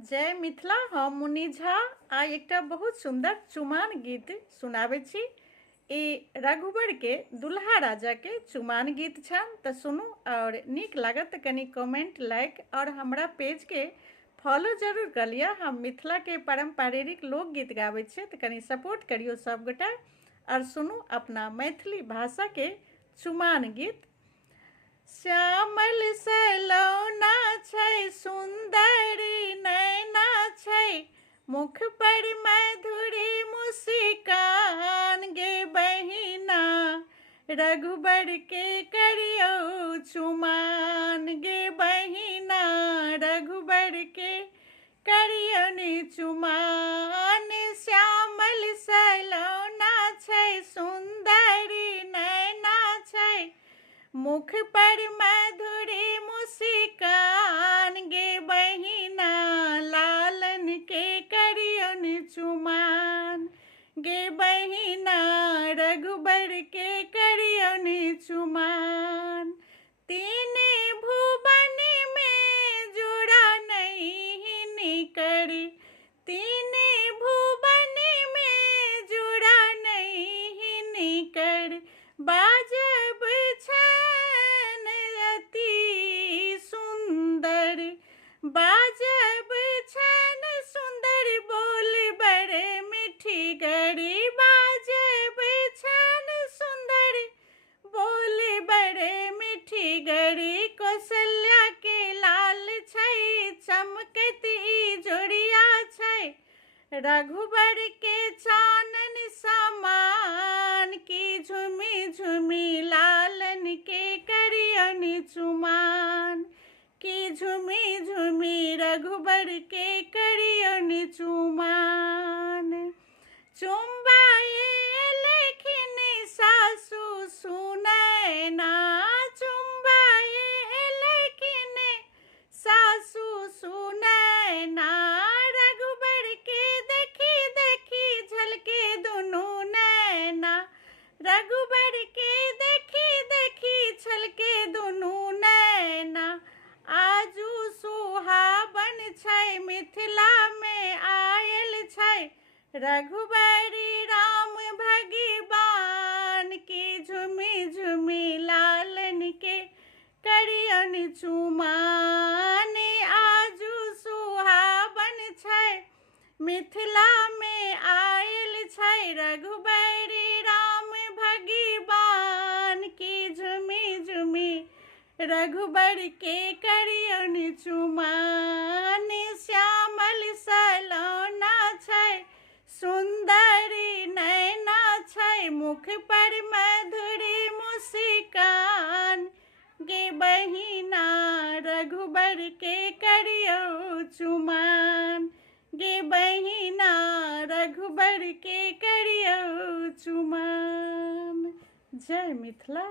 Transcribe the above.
जय मिथिला। हम मुनि झा आ एकटा बहुत सुंदर चुमान गीत सुनाबै छी। ई रघुबर के दुल्हा राजा के चुमान गीत छन, तो सुनू और नीक लागत तो कनी कमेंट लाइक और हमरा पेज के फॉलो जरूर कर लिया। हम मिथिला के पारंपरिक लोकगीत गाबै छियै, तो कनी सपोर्ट करियो सब गोटा और सुनू अपना मैथिली भाषा के चुमान गीत। श्यामल सलौना छै सुंदरी नैना छै, मुख पर मधुरी मुस्कान गे बहिना, रघुबर के करियौ चुमान गे बहिना, रघुबर के करियौन चुमान। श्यामल सलौना छै सुंदरी नैना छै, मुख पर मधुरी मुस्कान गे बहिना, लालन के करियौन चुमान गे बहिना, रघुबर के करियौन चुमान। तीन भुवन में जुड़ा नहीं निकर, तीन भुवन में जुड़ा नहीं निकर, बाजब छन अति सुंदर, बाजब छन सुंदर, बोल बड़े मीठी गरी, बाजब छन सुंदर, बोल बड़े मीठी गरी। कौशल्या के लाल छै चमकत जोड़िया छै, रघुबर के चानन समान, की झुमी झुमी लालन के करियौन चुमान, की झुमी झुमी रघुबर के करियौन चुमान। चुम्बाए लेखिन सासु सुनैना, चुम्बाए लेखिन सासु सुनैना, रघुबर के देखी देखी झलके दुनू नैना, रघुबर के देखी देखी छलके दुनू नैना। आजू सुहावन छै मिथिला में आयल छै, रघुबरी राम भगवान, की झुमी झुमी लालन के करियौन चुमान। आजू सुहावन छै मिथिला में आयल छै, रघुबरी राम भगवान, की झुमी झुमी रघुबर के करियौन चुमान। श्यामल सलौना छै सुंदरी नैना छै, मुख पर मधुरी मुस्कान गे बहिना, रघुबर के करियौ चुमान गे बहिना, रघुबर के करियौ चुमान। जय मिथिला।